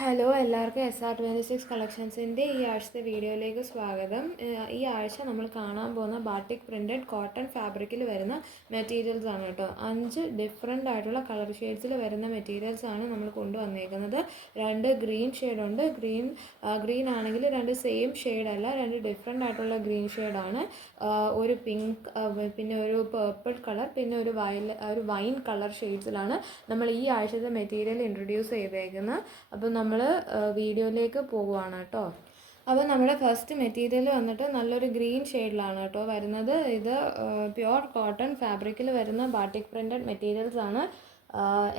Hello എല്ലാവർക്കും SR26 കളക്ഷൻസിൻ്റെ ഈ ആഴ്ചത്തെ വീഡിയോയിലേക്ക് സ്വാഗതം. ഈ ആഴ്ച നമ്മൾ കാണാൻ പോകുന്ന ബാട്ടിക് പ്രിൻറ്റഡ് കോട്ടൺ ഫാബ്രിക്കിൽ വരുന്ന മെറ്റീരിയൽസ് ആണ് കേട്ടോ. 5 ഡിഫറെൻ്റ് ആയിട്ടുള്ള കളർ ഷെയ്ഡ്സിൽ വരുന്ന മെറ്റീരിയൽസ് ആണ് നമ്മൾ കൊണ്ടുവന്നേക്കുന്നത്. 2 ഗ്രീൻ ഷെയ്ഡുണ്ട്. ഗ്രീൻ ആണെങ്കിൽ 2 സെയിം ഷെയ്ഡല്ല, 2 ഡിഫറെൻ്റ് ആയിട്ടുള്ള ഗ്രീൻ ഷെയ്ഡാണ്. ഒരു പിങ്ക്, പിന്നെ ഒരു പേർപ്പിൾ കളർ, പിന്നെ ഒരു വൈൻ കളർ ഷെയ്ഡ്സിലാണ് നമ്മൾ ഈ ആഴ്ചത്തെ മെറ്റീരിയൽ ഇൻട്രൊഡ്യൂസ് ചെയ്തേക്കുന്നത്. അപ്പോൾ നമ്മൾ വീഡിയോയിലേക്ക് പോകുവാണ് കേട്ടോ. അപ്പോൾ നമ്മുടെ ഫസ്റ്റ് മെറ്റീരിയൽ വന്നിട്ട് നല്ലൊരു ഗ്രീൻ ഷെയ്ഡിലാണ് കേട്ടോ വരുന്നത്. ഇത് പ്യുവർ കോട്ടൺ ഫാബ്രിക്കിൽ വരുന്ന ബാട്ടിക് പ്രിൻറ്റഡ് മെറ്റീരിയൽസ് ആണ്.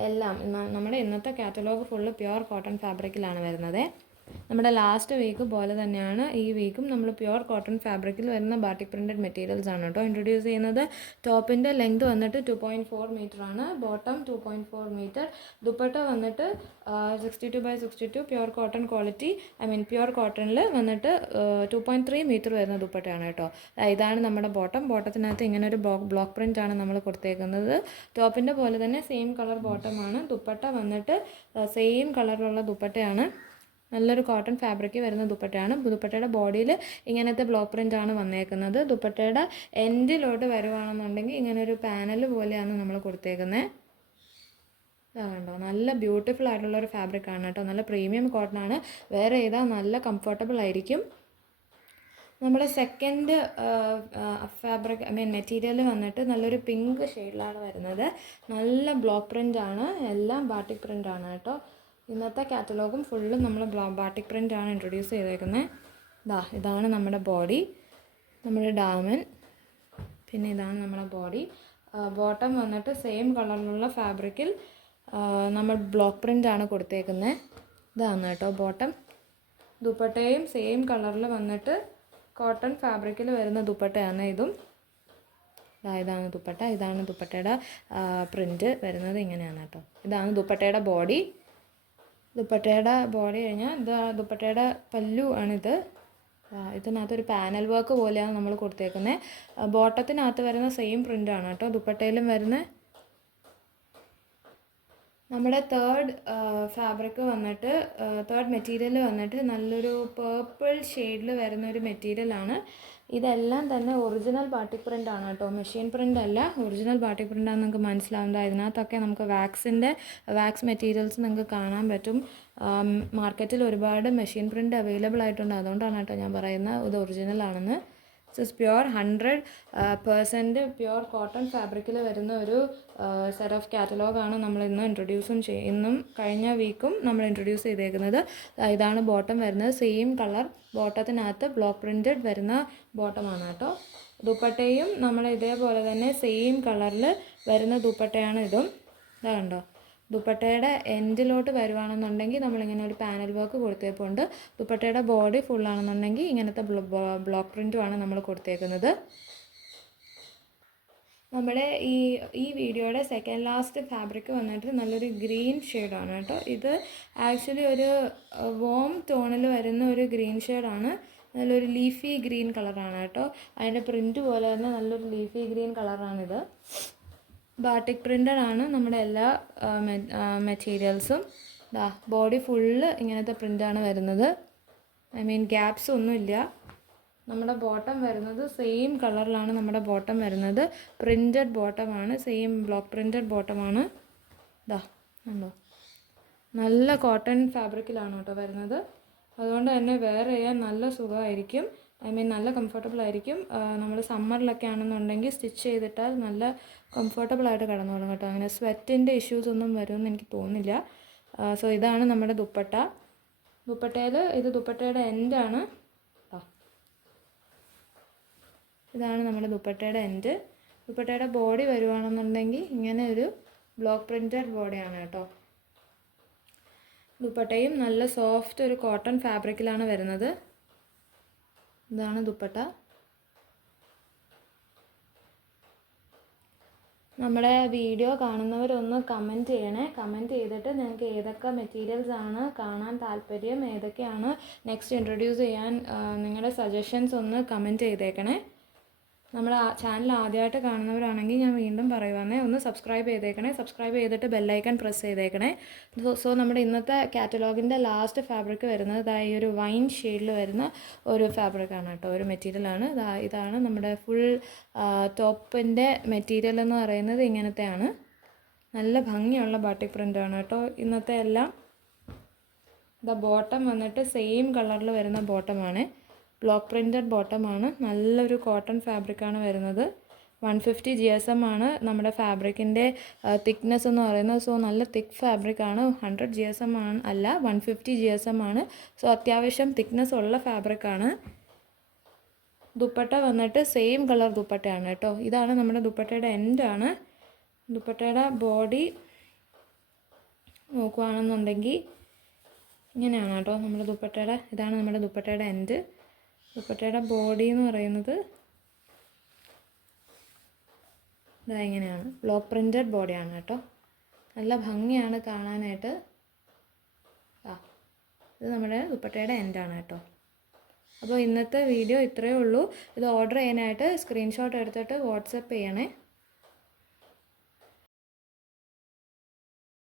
എല്ലാം നമ്മുടെ ഇന്നത്തെ കാറ്റലോഗ് ഫുള്ള് പ്യുവർ കോട്ടൺ ഫാബ്രിക്കിലാണ് വരുന്നത്. നമ്മുടെ ലാസ്റ്റ് വീക്ക് പോലെ തന്നെയാണ് ഈ വീക്കും നമ്മൾ പ്യുവർ കോട്ടൺ ഫാബ്രിക്കിൽ വരുന്ന ബാട്ടിക് പ്രിൻറ്റഡ് മെറ്റീരിയൽസ് ആണ് കേട്ടോ ഇൻട്രൊഡ്യൂസ് ചെയ്യുന്നത്. ടോപ്പിൻ്റെ ലെങ്ത് വന്നിട്ട് 2.4 മീറ്റർ ആണ്, ബോട്ടം 2.4 മീറ്റർ. ദുപ്പട്ട വന്നിട്ട് 62/62 പ്യുവർ കോട്ടൺ ക്വാളിറ്റി, പ്യുവർ കോട്ടണിൽ വന്നിട്ട് 2.3 മീറ്റർ വരുന്ന ദുപ്പട്ടയാണ് കേട്ടോ. ഇതാണ് നമ്മുടെ ബോട്ടം. ബോട്ടത്തിനകത്ത് ഇങ്ങനെ ഒരു ബ്ലോക്ക് പ്രിൻ്റ് ആണ് നമ്മൾ കൊടുത്തേക്കുന്നത്. ടോപ്പിൻ്റെ പോലെ തന്നെ സെയിം കളർ ബോട്ടമാണ്. ദുപ്പട്ട വന്നിട്ട് സെയിം കളറിലുള്ള ദുപ്പട്ടയാണ്. നല്ലൊരു കോട്ടൺ ഫാബ്രിക് വരുന്ന ദുപ്പട്ടയാണ്. ദുപ്പട്ടയുടെ ബോഡിയിൽ ഇങ്ങനത്തെ ബ്ലോക്ക് പ്രിൻ്റ് ആണ് വന്നേക്കുന്നത്. ദുപ്പട്ടയുടെ എൻഡിലോട്ട് വരുവാണെന്നുണ്ടെങ്കിൽ ഇങ്ങനെ ഒരു പാനൽ പോലെയാണ് നമ്മൾ കൊടുത്തേക്കുന്നത്. കണ്ടോ, നല്ല ബ്യൂട്ടിഫുൾ ആയിട്ടുള്ളൊരു ഫാബ്രിക് ആണ് കേട്ടോ. നല്ല പ്രീമിയം കോട്ടൺ ആണ്. വേറെ ഏതാ നല്ല കംഫർട്ടബിൾ ആയിരിക്കും. നമ്മുടെ സെക്കൻഡ് ഫാബ്രിക് മെറ്റീരിയൽ വന്നിട്ട് നല്ലൊരു പിങ്ക് ഷെയ്ഡിലാണ് വരുന്നത്. നല്ല ബ്ലോക്ക് പ്രിൻ്റ് ആണ്, എല്ലാം ബാട്ടിക് പ്രിൻ്റ് ആണ് കേട്ടോ. ഇന്നത്തെ കാറ്റലോഗും ഫുള്ളും നമ്മൾ ബാട്ടിക് പ്രിൻ്റ് ആണ് ഇൻട്രൊഡ്യൂസ് ചെയ്തേക്കുന്നത്. ഇതാണ് നമ്മുടെ ബോഡി, നമ്മുടെ ഡാമൻ, പിന്നെ ഇതാണ് നമ്മുടെ ബോഡി. ബോട്ടം വന്നിട്ട് സെയിം കളറിലുള്ള ഫാബ്രിക്കിൽ നമ്മൾ ബ്ലോക്ക് പ്രിൻ്റ് ആണ് കൊടുത്തേക്കുന്നത്. ഇതാണ് കേട്ടോ ബോട്ടം. ദുപ്പട്ടയും സെയിം കളറിൽ വന്നിട്ട് കോട്ടൺ ഫാബ്രിക്കിൽ വരുന്ന ദുപ്പട്ടയാണ് ഇതും. ഇതാണ് ദുപ്പട്ട. ഇതാണ് ദുപ്പട്ടയുടെ പ്രിൻ്റ് വരുന്നത്. ഇങ്ങനെയാണ് കേട്ടോ. ഇതാണ് ദുപ്പട്ടയുടെ ബോഡി. ദുപ്പട്ടയുടെ ബോഡി കഴിഞ്ഞാൽ ഇത് ദുപ്പട്ടയുടെ പല്ലു ആണിത്. ഇതിനകത്തൊരു പാനൽ വർക്ക് പോലെയാണ് നമ്മൾ കൊടുത്തേക്കുന്നത്. ബോട്ടത്തിനകത്ത് വരുന്ന സെയിം പ്രിൻ്റാണ് കേട്ടോ ദുപ്പട്ടയിലും വരുന്നത്. നമ്മുടെ തേർഡ് മെറ്റീരിയൽ വന്നിട്ട് നല്ലൊരു പേർപ്പിൾ ഷെയ്ഡിൽ വരുന്ന ഒരു മെറ്റീരിയലാണ്. ഇതെല്ലാം തന്നെ ഒറിജിനൽ ബാട്ടിക് പ്രിൻ്റ് ആണ് കേട്ടോ, മെഷീൻ പ്രിൻ്റ് അല്ല. ഒറിജിനൽ ബാട്ടിക് പ്രിൻ്റ് ആണെന്ന് നിങ്ങൾക്ക് മനസ്സിലാവുന്നത്. ഇതിനകത്തൊക്കെ നമുക്ക് വാക്സ് മെറ്റീരിയൽസ് നിങ്ങൾക്ക് കാണാൻ പറ്റും. മാർക്കറ്റിൽ ഒരുപാട് മെഷീൻ പ്രിൻ്റ് അവൈലബിൾ ആയിട്ടുണ്ട്. അതുകൊണ്ടാണ് കേട്ടോ ഞാൻ പറയുന്നത് ഇത് ഒറിജിനൽ ആണെന്ന്. ഇറ്റ്സ് പ്യുവർ 100% പ്യുവർ കോട്ടൺ ഫാബ്രിക്കിൽ വരുന്ന ഒരു സെറ്റ് ഓഫ് കാറ്റലോഗാണ് നമ്മൾ ഇന്നും കഴിഞ്ഞ വീക്കും നമ്മൾ ഇൻട്രൊഡ്യൂസ് ചെയ്തേക്കുന്നത്. ഇതാണ് ബോട്ടം വരുന്നത്. സെയിം കളർ ബോട്ടത്തിനകത്ത് ബ്ലോക്ക് പ്രിൻറ്റഡ് വരുന്ന ബോട്ടമാണ് കേട്ടോ. ദുപ്പട്ടയും നമ്മൾ ഇതേപോലെ തന്നെ സെയിം കളറിൽ വരുന്ന ദുപ്പട്ടയാണ് ഇതും. ഇതാ കണ്ടോ, ദുപ്പട്ടയുടെ എൻഡിലോട്ട് വരുവാണെന്നുണ്ടെങ്കിൽ നമ്മളിങ്ങനെ ഒരു പാനൽ വർക്ക് കൊടുത്തേപ്പുണ്ട്. ദുപ്പട്ടയുടെ ബോഡി ഫുള്ളാണെന്നുണ്ടെങ്കിൽ ഇങ്ങനത്തെ ബ്ലോക്ക് പ്രിൻറ്റുമാണ് നമ്മൾ കൊടുത്തേക്കുന്നത്. നമ്മുടെ ഈ വീഡിയോയുടെ സെക്കൻഡ് ലാസ്റ്റ് ഫാബ്രിക് വന്നിട്ട് നല്ലൊരു ഗ്രീൻ ഷെയ്ഡാണ് കേട്ടോ. ഇത് ആക്ച്വലി ഒരു വോം ടോണിൽ വരുന്ന ഒരു ഗ്രീൻ ഷെയ്ഡാണ്. നല്ലൊരു ലീഫി ഗ്രീൻ കളറാണ് കേട്ടോ. അതിൻ്റെ പ്രിൻറ്റ് പോലെ തന്നെ നല്ലൊരു ലീഫി ഗ്രീൻ കളറാണിത്. ബാട്ടിക് പ്രിൻ്റഡ് ആണ് നമ്മുടെ എല്ലാ മെറ്റീരിയൽസും. ബോഡി ഫുള്ള് ഇങ്ങനത്തെ പ്രിൻ്റാണ് വരുന്നത്. ഗ്യാപ്സ് ഒന്നുമില്ല. നമ്മുടെ ബോട്ടം വരുന്നത് സെയിം കളറിലാണ് നമ്മുടെ ബോട്ടം വരുന്നത്. പ്രിൻറ്റഡ് ബോട്ടമാണ്, സെയിം ബ്ലോക്ക് പ്രിൻറ്റഡ് ബോട്ടമാണ്. കണ്ടോ, നല്ല കോട്ടൺ ഫാബ്രിക്കിലാണ് കേട്ടോ വരുന്നത്. അതുകൊണ്ട് തന്നെ വെയർ ചെയ്യാൻ നല്ല സുഖമായിരിക്കും. നല്ല കംഫർട്ടബിൾ ആയിരിക്കും. നമ്മൾ സമ്മറിലൊക്കെ ആണെന്നുണ്ടെങ്കിൽ സ്റ്റിച്ച് ചെയ്തിട്ടാൽ നല്ല കംഫർട്ടബിളായിട്ട് കിടന്നോളും കേട്ടോ. അങ്ങനെ സ്വെറ്റിൻ്റെ ഇഷ്യൂസ് ഒന്നും വരുമെന്ന് എനിക്ക് തോന്നുന്നില്ല. സോ ഇതാണ് നമ്മുടെ ദുപ്പട്ട. ഇത് ദുപ്പട്ടയുടെ എൻഡാണ്. ഇതാണ് നമ്മുടെ ദുപ്പട്ടയുടെ എൻഡ്. ദുപ്പട്ടയുടെ ബോഡി വരുവാണെന്നുണ്ടെങ്കിൽ ഇങ്ങനെ ഒരു ബ്ലോക്ക് പ്രിൻറ്റഡ് ബോഡിയാണ് കേട്ടോ. ദുപ്പട്ടയും നല്ല സോഫ്റ്റ് ഒരു കോട്ടൺ ഫാബ്രിക്കിലാണ് വരുന്നത്. ഇതാണ് ദുപ്പട്ട. നമ്മുടെ വീഡിയോ കാണുന്നവരൊന്ന് കമൻറ്റ് ചെയ്യണേ. കമൻറ്റ് ചെയ്തിട്ട് നിങ്ങൾക്ക് ഏതൊക്കെ മെറ്റീരിയൽസ് ആണ് കാണാൻ താല്പര്യം, ഏതൊക്കെയാണ് നെക്സ്റ്റ് ഇൻട്രൊഡ്യൂസ് ചെയ്യാൻ നിങ്ങളുടെ സജഷൻസ് ഒന്ന് കമൻറ്റ് ചെയ്തേക്കണേ. നമ്മുടെ ചാനൽ ആദ്യമായിട്ട് കാണുന്നവരാണെങ്കിൽ ഞാൻ വീണ്ടും പറയുവാണേ, ഒന്ന് സബ്സ്ക്രൈബ് ചെയ്തേക്കണേ. സബ്സ്ക്രൈബ് ചെയ്തിട്ട് ബെല്ലൈക്കൺ പ്രസ് ചെയ്തേക്കണേ. സോ നമ്മുടെ ഇന്നത്തെ കാറ്റലോഗിൻ്റെ ലാസ്റ്റ് ഫാബ്രിക് വരുന്നത് ഈ ഒരു വൈൻ ഷെയ്ഡിൽ വരുന്ന ഒരു ഫാബ്രിക്കാണ് കേട്ടോ, ഒരു മെറ്റീരിയലാണ്. ഇതാണ് നമ്മുടെ ഫുൾ ടോപ്പിൻ്റെ മെറ്റീരിയൽ എന്ന് പറയുന്നത്. ഇങ്ങനത്തെയാണ്, നല്ല ഭംഗിയുള്ള ബാട്ടിക് പ്രിൻ്റാണ് കേട്ടോ ഇന്നത്തെ എല്ലാം. ബോട്ടം വന്നിട്ട് സെയിം കളറിൽ വരുന്ന ബോട്ടമാണ്, ബ്ലോക്ക് പ്രിൻറ്റഡ് ബോട്ടമാണ്. നല്ലൊരു കോട്ടൺ ഫാബ്രിക്കാണ് വരുന്നത്. 150 GSM ആണ് നമ്മുടെ ഫാബ്രിക്കിൻ്റെ തിക്നെസ് എന്ന് പറയുന്നത്. സോ നല്ല തിക്ക് ഫാബ്രിക്കാണ്. 100 GSM ആണ് അല്ല, 150 GSM ആണ്. സോ അത്യാവശ്യം തിക്നെസ് ഉള്ള ഫാബ്രിക്കാണ്. ദുപ്പട്ട വന്നിട്ട് സെയിം കളർ ദുപ്പട്ടയാണ് കേട്ടോ. ഇതാണ് നമ്മുടെ ദുപ്പട്ടയുടെ എൻഡാണ്. ദുപ്പട്ടയുടെ ബോഡി നോക്കുകയാണെന്നുണ്ടെങ്കിൽ ഇങ്ങനെയാണ് കേട്ടോ നമ്മുടെ ദുപ്പട്ടയുടെ. ഇതാണ് നമ്മുടെ ദുപ്പട്ടയുടെ എൻഡ്. ദുപ്പട്ടയുടെ ബോഡി എന്ന് പറയുന്നത് ഇങ്ങനെയാണ്, ബ്ലോക്ക് പ്രിൻറ്റഡ് ബോഡിയാണ് കേട്ടോ. നല്ല ഭംഗിയാണ് കാണാനായിട്ട്. ഇത് നമ്മുടെ ദുപ്പട്ടയുടെ എൻഡാണ് കേട്ടോ. അപ്പോൾ ഇന്നത്തെ വീഡിയോ ഇത്രയേ ഉള്ളൂ. ഇത് ഓർഡർ ചെയ്യാനായിട്ട് സ്ക്രീൻഷോട്ട് എടുത്തിട്ട് വാട്സപ്പ് ചെയ്യണേ.